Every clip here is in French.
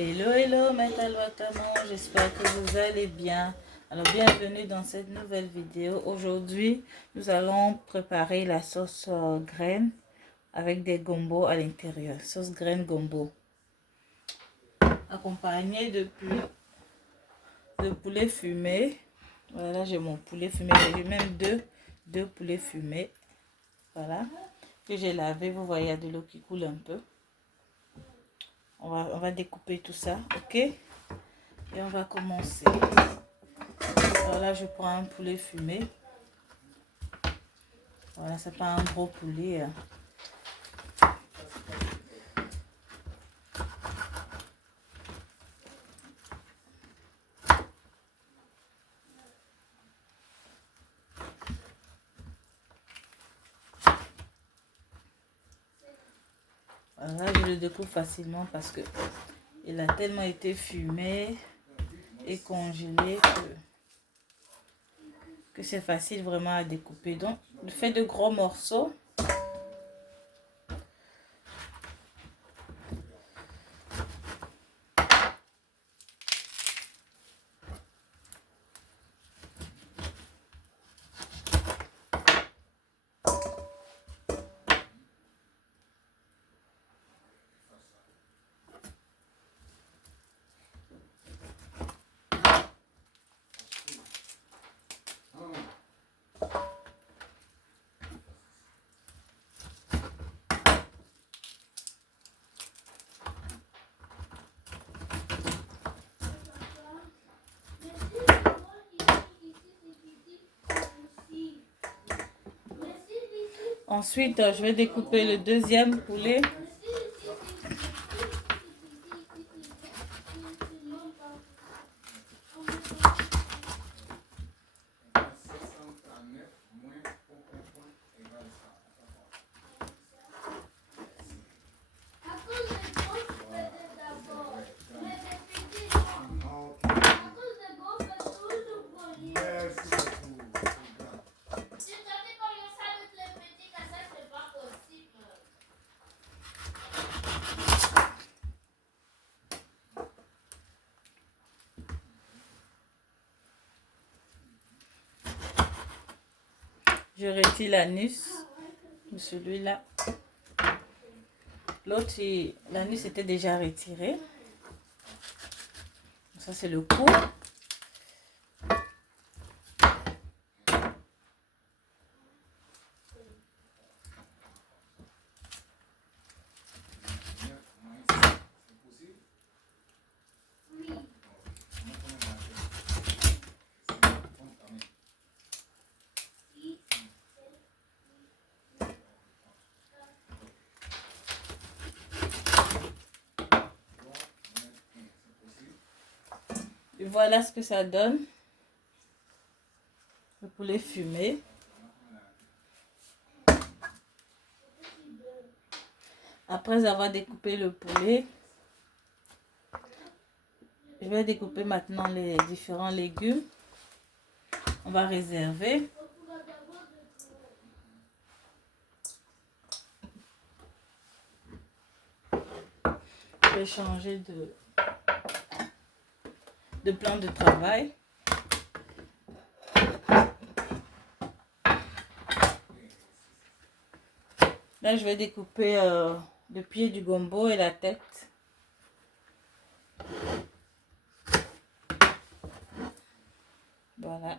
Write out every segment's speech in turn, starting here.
Hello, hello, Metal Watanon, j'espère que vous allez bien. Alors, bienvenue dans cette nouvelle vidéo. Aujourd'hui, nous allons préparer la sauce graine avec des gombo à l'intérieur. Sauce graine gombo. Accompagnée de poulet fumé. Voilà, j'ai mon poulet fumé. J'ai même deux poulets fumés. Voilà, que j'ai lavé. Vous voyez, il y a de l'eau qui coule un peu. On va découper tout ça, ok? Et on va commencer. Alors là, je prends un poulet fumé. Voilà, c'est pas un gros poulet. Voilà, je le découpe facilement parce que il a tellement été fumé et congelé que c'est facile vraiment à découper. Donc, je fais de gros morceaux. Ensuite, je vais découper le deuxième poulet. Je retire l'anus de celui-là. L'autre, l'anus était déjà retiré. Ça, c'est le cou. Et voilà ce que ça donne. Le poulet fumé. Après avoir découpé le poulet, je vais découper maintenant les différents légumes. On va réserver. Je vais changer de plan de travail. Là, je vais découper le pied du gombo et la tête. Voilà.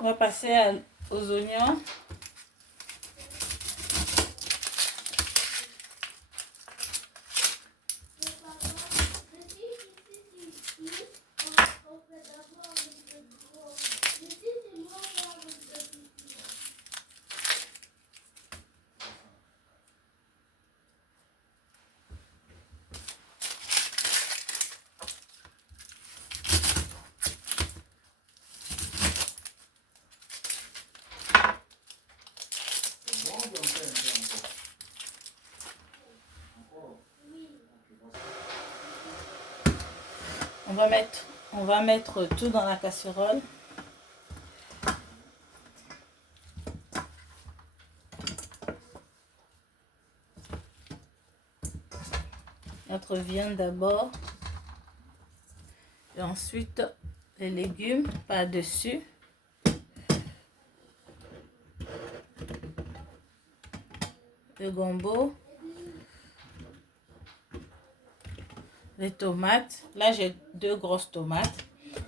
On va passer aux oignons. On va mettre tout dans la casserole. Notre viande d'abord. Et ensuite, les légumes par-dessus. Le gombo. Les tomates. Là, j'ai 2 grosses tomates.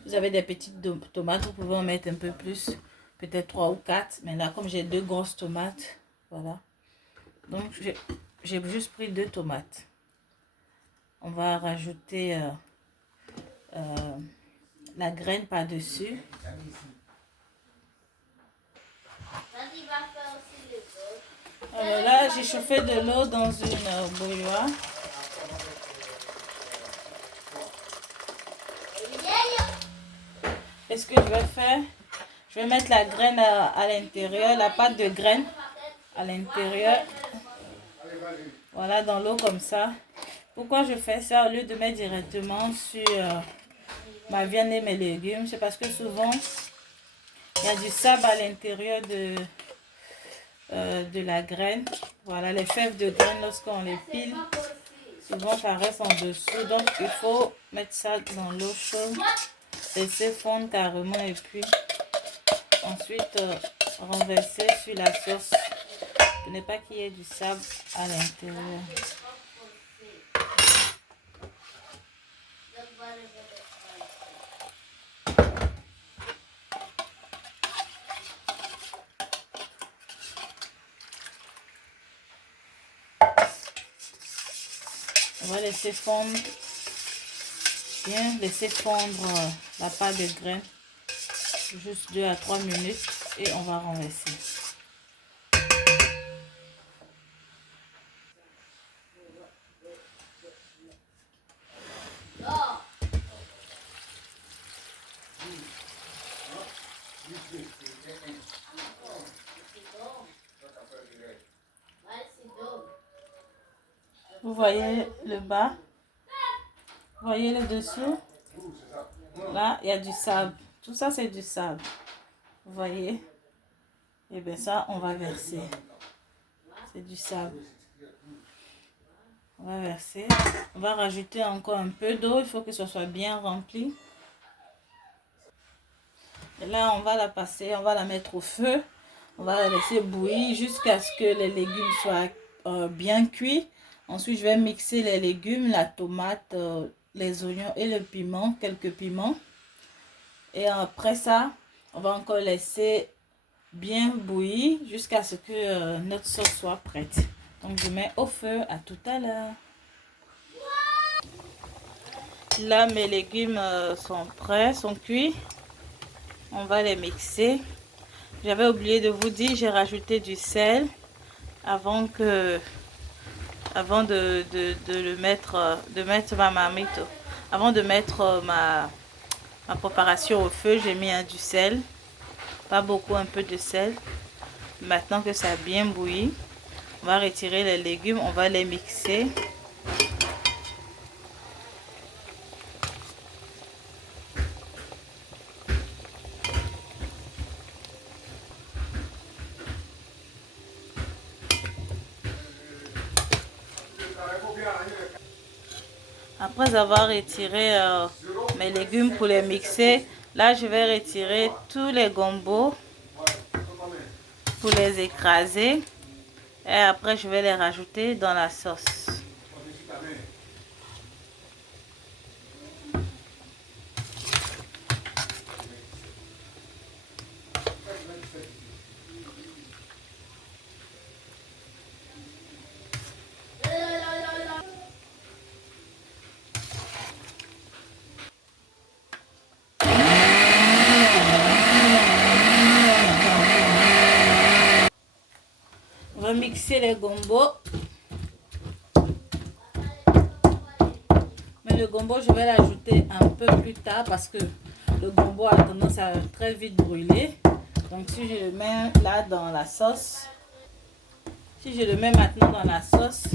Vous avez des petites tomates, vous pouvez en mettre un peu plus. Peut-être 3 ou 4. Mais là, comme j'ai 2 grosses tomates, voilà. Donc, j'ai juste pris 2 tomates. On va rajouter la graine par-dessus. Alors là, j'ai chauffé de l'eau dans une bouilloire. Et ce que je vais faire, je vais mettre la graine à l'intérieur, la pâte de graine à l'intérieur. Voilà, dans l'eau comme ça. Pourquoi je fais ça au lieu de mettre directement sur ma viande et mes légumes? C'est parce que souvent, il y a du sable à l'intérieur de la graine. Voilà, les fèves de graine, lorsqu'on les pile, souvent ça reste en dessous. Donc, il faut mettre ça dans l'eau chaude, laisser fondre carrément et puis ensuite renverser sur la sauce. Pour ne pas qu'il y ait du sable à l'intérieur. On va laisser fondre, bien laisser fondre la pâte de graines, juste 2 à 3 minutes et on va renverser. Vous voyez le bas, vous voyez le dessous, là il y a du sable, tout ça c'est du sable, vous voyez, et bien ça on va verser, c'est du sable, on va verser, on va rajouter encore un peu d'eau, il faut que ce soit bien rempli. Et là on va la passer, on va la mettre au feu, on va la laisser bouillir jusqu'à ce que les légumes soient bien cuits. Ensuite, je vais mixer les légumes, la tomate, les oignons et le piment, quelques piments. Et après ça, on va encore laisser bien bouillir jusqu'à ce que notre sauce soit prête. Donc, je mets au feu. À tout à l'heure. Là, mes légumes sont prêts, sont cuits. On va les mixer. J'avais oublié de vous dire, j'ai rajouté du sel avant de mettre ma marmite, avant de mettre ma préparation au feu, j'ai mis du sel, pas beaucoup, un peu de sel. Maintenant que ça a bien bouilli, on va retirer les légumes, on va les mixer. Après avoir retiré mes légumes pour les mixer, là je vais retirer tous les gombos pour les écraser et après je vais les rajouter dans la sauce. On va mixer les gombos. Mais le gombo, je vais l'ajouter un peu plus tard parce que le gombo a tendance à très vite brûler. Donc si je le mets là dans la sauce, si je le mets maintenant dans la sauce,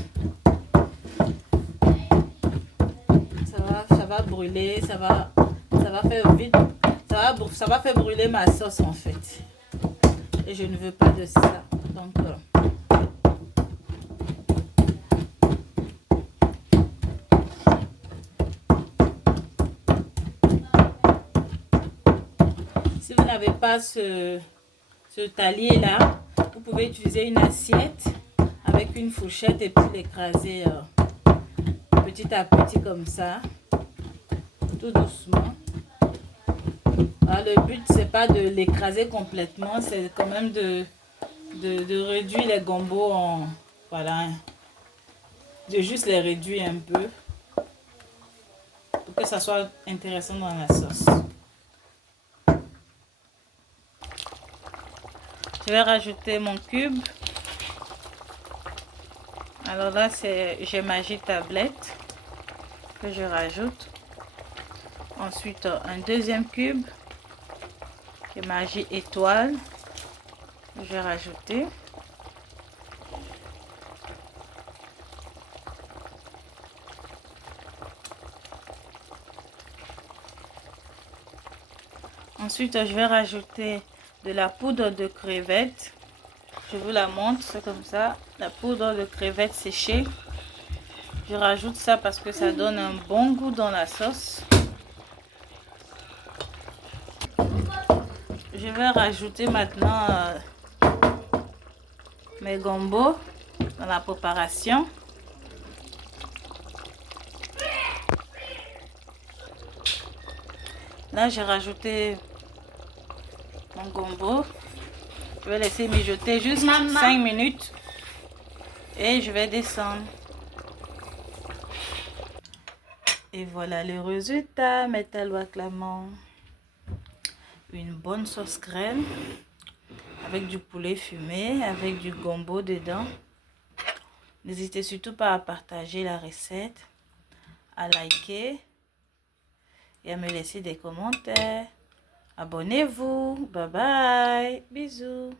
ça va brûler. brûler, ça va faire vite, ça va faire brûler ma sauce en fait. Et je ne veux pas de ça. Donc, si vous n'avez pas ce talier là, vous pouvez utiliser une assiette avec une fourchette et puis l'écraser petit à petit comme ça, tout doucement. Alors, le but c'est pas de l'écraser complètement, c'est quand même de réduire les gombos en, voilà, de juste les réduire un peu pour que ça soit intéressant dans la sauce. Je vais rajouter mon cube. Alors là, j'ai Maggi tablette que je rajoute. Ensuite, un deuxième cube qui est Maggi étoile. Je vais rajouter. Ensuite, je vais rajouter de la poudre de crevettes. Je vous la montre, c'est comme ça. La poudre de crevettes séchée. Je rajoute ça parce que ça donne un bon goût dans la sauce. Je vais rajouter maintenant mes gombos dans la préparation. Là, j'ai rajouté mon gombo. Je vais laisser mijoter juste 5 minutes et je vais descendre. Et voilà le résultat, mes talois clamants. Une bonne sauce graine avec du poulet fumé, avec du gombo dedans. N'hésitez surtout pas à partager la recette, à liker et à me laisser des commentaires. Abonnez-vous. Bye bye. Bisous.